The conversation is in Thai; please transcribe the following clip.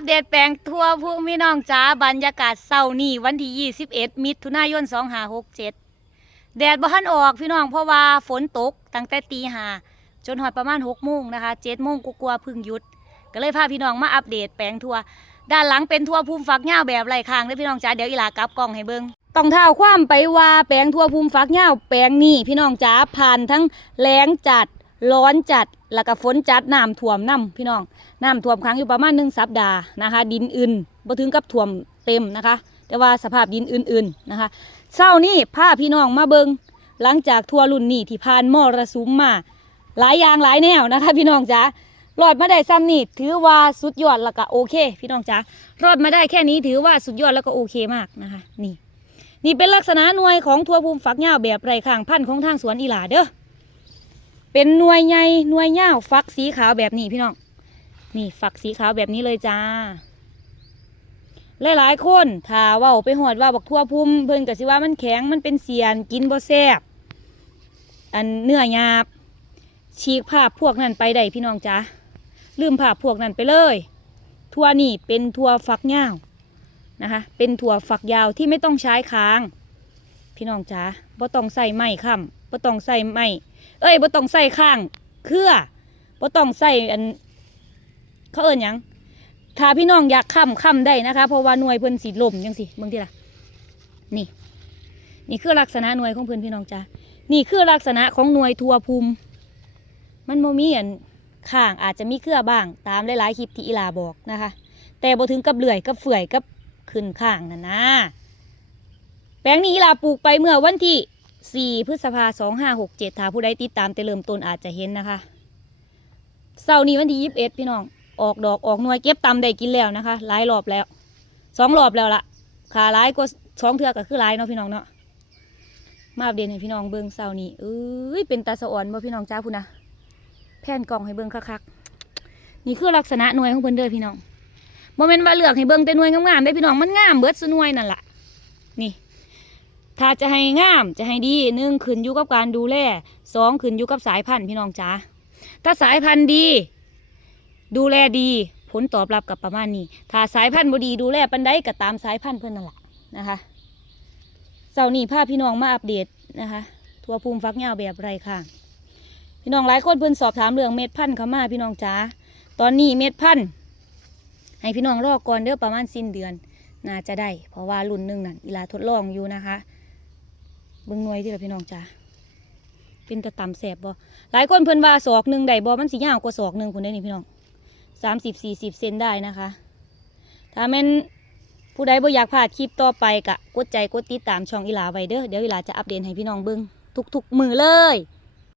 ปเดตแปลงทั่วผู้พี่น้องจ้าบรรยากาศเศร้านี่วันที่ 21 มิถุนายน 2567 แดดบ่ทันออกพี่น้องเพราะว่าฝนตกตั้งแต่ตีห้าจนหอดประมาณ6โมงนะคะ7โมงกว่าๆเพึ่งหยุด ก็เลยพาพี่น้องมาอัปเดตแปลงทัวด้านหลังเป็นทัวภูมิฟักเหย้าแบบไรคางเด้พี่น้องจ้าเดี๋ยวอีหลากลับกล้องให้เบิ่งต้องเท้าความไปว่าแปลงทัวภูมิฟักเหย้าแปลงนี้พี่น้องจ้าผ่านทั้งแล้งจัด ร้อนจัดแล้วก็ฝนจัดน้ำท่วมน้ำพี่น้องน้ำท่วมค้างอยู่ประมาณหนึ่งสัปดาห์นะคะ ดินอื่นบ่ถึงกับท่วมเต็มนะคะ แต่ว่าสภาพดินอื่นๆนะคะเช้านี้พาพี่น้องมาเบิงหลังจากทัวรุ่นนี้ที่ผ่านมรสุมมาหลายอย่างหลายแนวนะคะ พี่น้องจ๋ารอดมาได้ซ้ำนี่ถือว่าสุดยอดแล้วก็โอเค พี่น้องจ๋ารอดมาได้แค่นี้ถือว่าสุดยอดแล้วก็โอเคมากนะคะ นี่ นี่เป็นลักษณะหน่วยของทัวภูมิฝักเหย้าแบบไรข้างพันธุ์ของทางสวนอีหลาเด้อ เป็นหน่วยใหญ่หน่วยเหย้าฟักสีขาวแบบนี้พี่น้อง นี่ฝักสีขาวแบบนี้เลยจ้า หลายๆคนถ้าว่าไปหอดว่าบักทั่วพุ่มเพิ่นก็สิว่ามันแข็งมันเป็นเสียนกินบ่แซ่บอันเนื้อหยาบ ฉีกภาพพวกนั้นไปได้พี่น้องจ้าลืมภาพพวกนั้นไปเลยทั่วนี่เป็นทั่วฝักยาวนะคะ เป็นถั่วฝักยาวที่ไม่ต้องใช้ค้าง พี่น้องจ้าบ่ต้องใส่ไม้ค้ำ บ่ต้องใส่ไม้เอ้ยบ่ต้องใส่ข้าง เครือบ่ต้องใส่อัน เขาเอิ้นหยังถ้าพี่น้องอยากค้ำค้ำได้นะคะ เพราะว่าหน่วยเพิ่นสีลมจังสิเบิ่งที่ละนี่ นี่คือลักษณะหน่วยของเพิ่นพี่น้องจ้านี่คือลักษณะของหน่วยทัวภูมิ มันโมมีอันข้างอาจจะมีเครือบ้าง ตามหลายๆคลิปที่อีลาบอกนะคะ แต่บ่ถึงกับเลื่อยกับเฟื่อยกับขึ้นข้างนั่นนะแปลงนี้อีลาปลูกไปเมื่อวันที่ 4 พฤษภาสองห้าหกเจ็ดถ้าผู้ใดติดตามแต่เริ่มต้นอาจจะเห็นนะคะเสาร์นี้วันที่ยี่สิบเอ็ดพี่น้องออกดอกออกหน่วยเก็บตำได้กินแล้วนะคะหลายรอบแล้วสองรอบแล้วละขาหลายกว่าสองเทือก็คือหลายเนาะพี่น้องเนาะมาอัปเดตให้พี่น้องเบิ่งเสาร์นี้เอ้ยเป็นตาสะอ่อนบ่พี่น้องจ้าพุ่นะแผ่นกล่องให้เบิ่งคักๆนี่คือลักษณะหน่วยของเพิ่นเด้อพี่น้องโมเมนต์ว่าเลือกให้เบิ่งแต่หน่วยงามๆได้พี่น้องมันงามเบิดซุหน่วยนั่นล่ะนี่ ถ้าจะให้งามจะให้ดีหนึ่งขึ้นอยู่กับการดูแลสองขึ้นอยู่กับสายพันธุ์พี่น้องจ้าถ้าสายพันธุ์ดี ดูแลดี ผลตอบรับกับประมาณนี้ ถ้าสายพันธุ์บดีดูแลปันไดก็ตามสายพันธุ์เพื่อนนั่นแหละนะคะเสาร์นี้พาพี่น้องมาอัปเดตนะคะทัวภูมิฟักเหย้าแบบไรค่ะ พี่น้องหลายคนเพิ่อนสอบถามเรื่องเม็ดพันธุ์เขามาพี่น้องจ๋าตอนนี้เม็ดพันธุ์ให้พี่น้องรอก่อนเด้อประมาณสิ้นเดือนน่าจะได้ เพราะว่ารุ่นหนึ่งนั่นอีลาทดลองอยู่นะคะ เบิ่งหน่วยที่ละพี่น้องจ้าเป็นตะต่ำแสบบ่หลายคนเพิ่นว่าศอกหนึ่งได้บ่มันสิยาวกว่าศอกหนึ่งคนได้นี่พี่น้องสามสิบสี่สิบเซนได้นะคะ ถ้าแม่นผู้ใดบ่อยากพลาดคลิปต่อไปกะกดใจกดติดตามช่องอีหลาไว้เด้อเดี๋ยวอีหลาจะอัปเดตให้พี่น้องเบิ่งทุกๆมือเลย